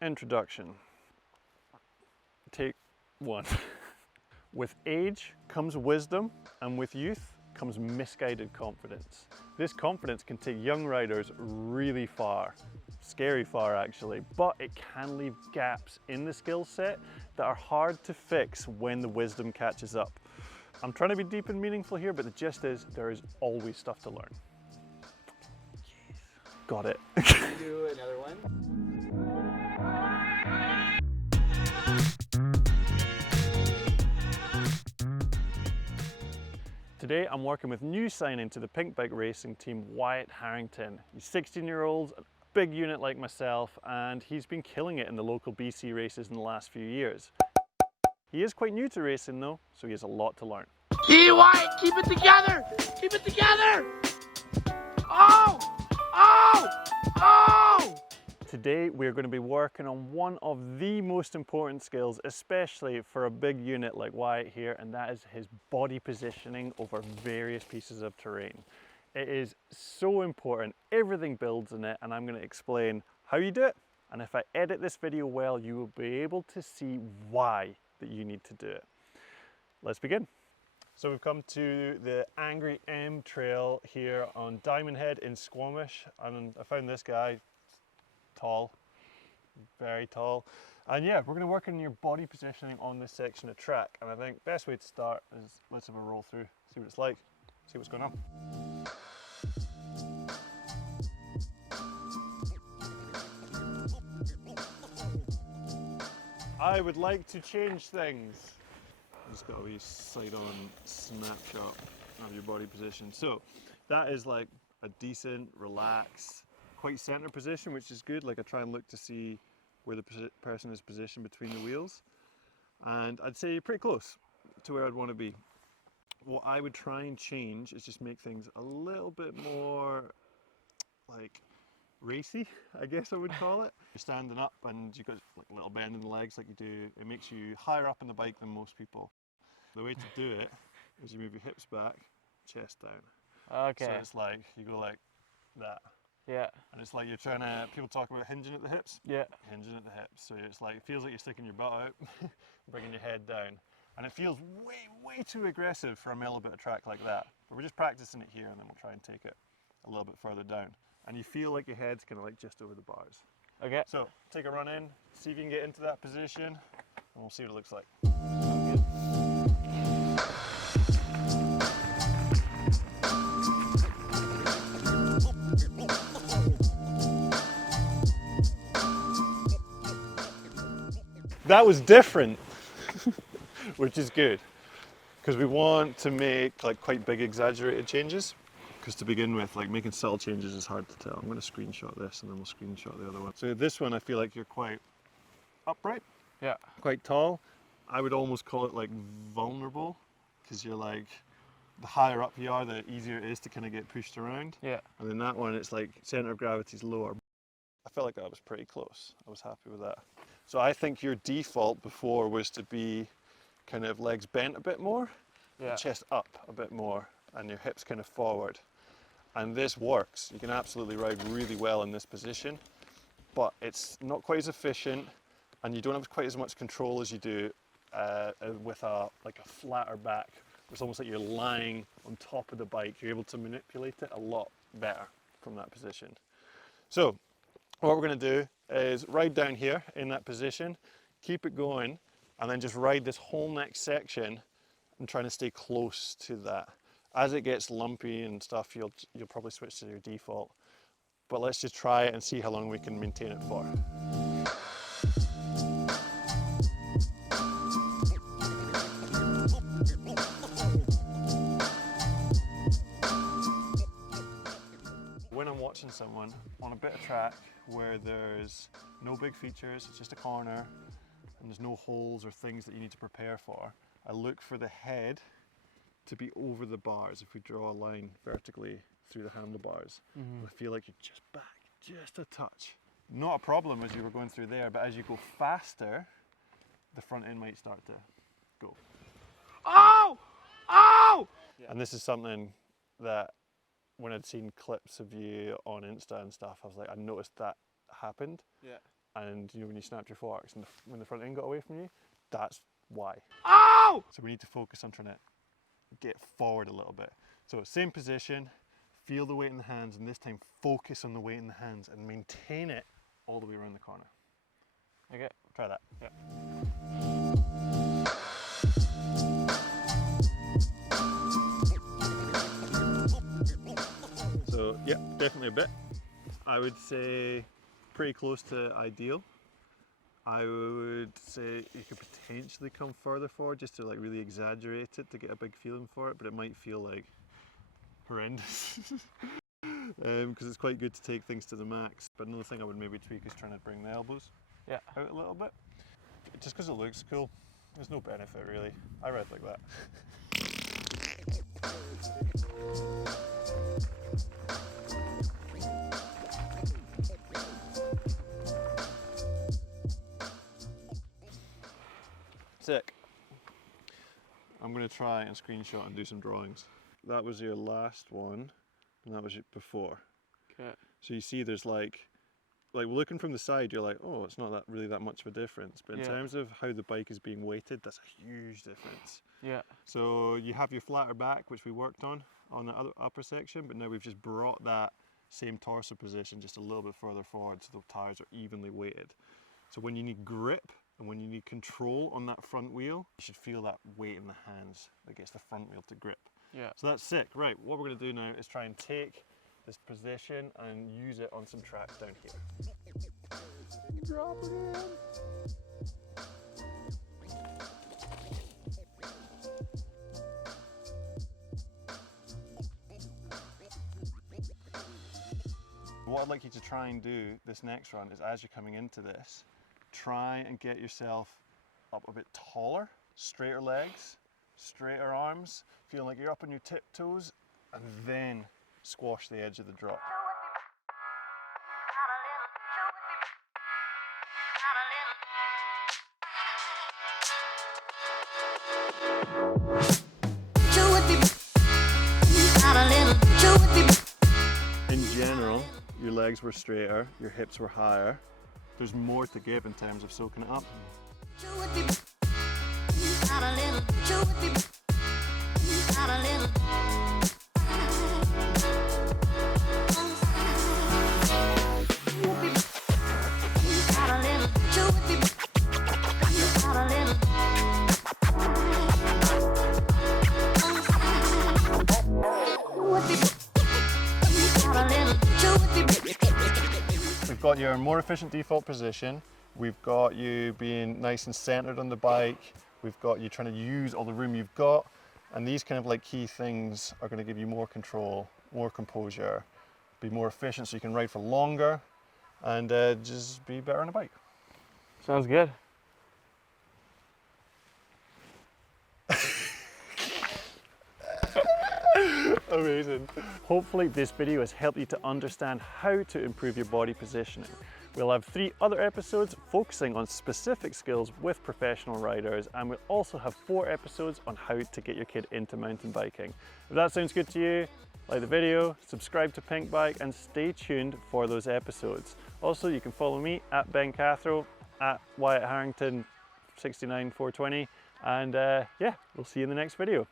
Introduction. Take one. With age comes wisdom, and with youth comes misguided confidence. This confidence can take young riders really far, scary far actually, but it can leave gaps in the skill set that are hard to fix when the wisdom catches up. I'm trying to be deep and meaningful here, but the gist is there is always stuff to learn. Got it. Do another one. Today I'm working with new signing to the Pinkbike racing team, Wyatt Harrington. He's 16-year-old, a big unit like myself, and he's been killing it in the local BC races in the last few years. He is quite new to racing though, so he has a lot to learn. Hey Wyatt, keep it together! Keep it together! Oh! Oh! Oh! Today we're going to be working on one of the most important skills, especially for a big unit like Wyatt here, and that is his body positioning over various pieces of terrain. It is so important, everything builds in it, and I'm going to explain how you do it, and if I edit this video well, you will be able to see why that you need to do it. Let's begin. So we've come to the Angry M trail here on Diamond Head in Squamish, and I found this guy. Tall, very tall, and yeah, we're going to work on your body positioning on this section of track, and I think best way to start is let's have a roll through, see what it's like, see what's going on. I would like to change things. Just got a wee side-on snapshot of your body position. So that is like a decent, relaxed, quite center position, which is good. Like I try and look to see where the person is positioned between the wheels, and I'd say you're pretty close to where I'd want to be. What I would try and change is just make things a little bit more like racy, I guess I would call it. You're standing up and you've got like a little bend in the legs like you do. It makes you higher up in the bike than most people. The way to do it is you move your hips back, chest down. Okay. So it's like you go like that. Yeah. And it's like you're trying to, people talk about hinging at the hips. Yeah. Hinging at the hips. So it's like, it feels like you're sticking your butt out, bringing your head down. And it feels way too aggressive for a millibit track like that. But we're just practicing it here, and then we'll try and take it a little bit further down. And you feel like your head's kind of like just over the bars. Okay. So take a run in, see if you can get into that position, and we'll see what it looks like. That was different, which is good, because we want to make like quite big exaggerated changes, because to begin with, like making subtle changes is hard to tell. I'm going to screenshot this and then we'll screenshot the other one. So this one I feel like you're quite upright, Yeah. quite tall. I would almost call it like vulnerable, because you're like, the higher up you are, the easier it is to kind of get pushed around. Yeah. And then that one, it's like center of gravity is lower. I felt like that was pretty close. I was happy with that. So I think your default before was to be kind of legs bent a bit more, Yeah. chest up a bit more, and your hips kind of forward. And this works. You can absolutely ride really well in this position, but it's not quite as efficient, and you don't have quite as much control as you do with a flatter back. It's almost like you're lying on top of the bike. You're able to manipulate it a lot better from that position. So what we're going to do is ride down here in that position, keep it going, and then just ride this whole next section and trying to stay close to that. As it gets lumpy and stuff, you'll probably switch to your default. But let's just try it and see how long we can maintain it for. When I'm watching someone on a bit of track where there's no big features, it's just a corner, and there's no holes or things that you need to prepare for, I look for the head to be over the bars. If we draw a line vertically through the handlebars, I feel like you're just back, just a touch. Not a problem as you were going through there, but as you go faster, the front end might start to go. Oh! Oh! Yeah. And this is something that when I'd seen clips of you on Insta and stuff, I was like, I noticed that happened. Yeah. and you know when you snapped your forks and when the front end got away from you, that's why. Oh! So we need to focus on trying to get forward a little bit. So same position, feel the weight in the hands, and this time focus on the weight in the hands and maintain it all the way around the corner. Okay, try that. Yeah. So yeah, definitely a bit. I would say pretty close to ideal. I would say you could potentially come further forward just to like really exaggerate it to get a big feeling for it, but it might feel like horrendous because it's quite good to take things to the max. But another thing I would maybe tweak is trying to bring the elbows out a little bit, just because it looks cool. There's no benefit really. I read like that. Sick. I'm going to try and screenshot and do some drawings. That was your last one, and that was your before. Okay. So you see there's like looking from the side, you're like, oh, it's not really that much of a difference. But in terms of how the bike is being weighted, that's a huge difference. Yeah. So you have your flatter back, which we worked on the other upper section, but now we've just brought that same torso position just a little bit further forward so the tires are evenly weighted. So when you need grip and when you need control on that front wheel, you should feel that weight in the hands that gets the front wheel to grip. Yeah. So that's sick. Right, what we're going to do now is try and take this position and use it on some tracks down here. Drop it in. What I'd like you to try and do this next run is, as you're coming into this, try and get yourself up a bit taller, straighter legs, straighter arms, feeling like you're up on your tiptoes, and then squash the edge of the drop. In general, your legs were straighter, your hips were higher. There's more to give in terms of soaking it up. We've got your more efficient default position. We've got you being nice and centered on the bike. We've got you trying to use all the room you've got. And these kind of like key things are going to give you more control, more composure, be more efficient so you can ride for longer and just be better on a bike. Sounds good. Amazing. Hopefully this video has helped you to understand how to improve your body positioning. We'll have 3 other episodes focusing on specific skills with professional riders, and we'll also have 4 episodes on how to get your kid into mountain biking. If that sounds good to you, like the video, subscribe to Pinkbike, and stay tuned for those episodes. Also, you can follow me at Ben Cathro, at Wyatt Harrington 69420, and yeah, we'll see you in the next video.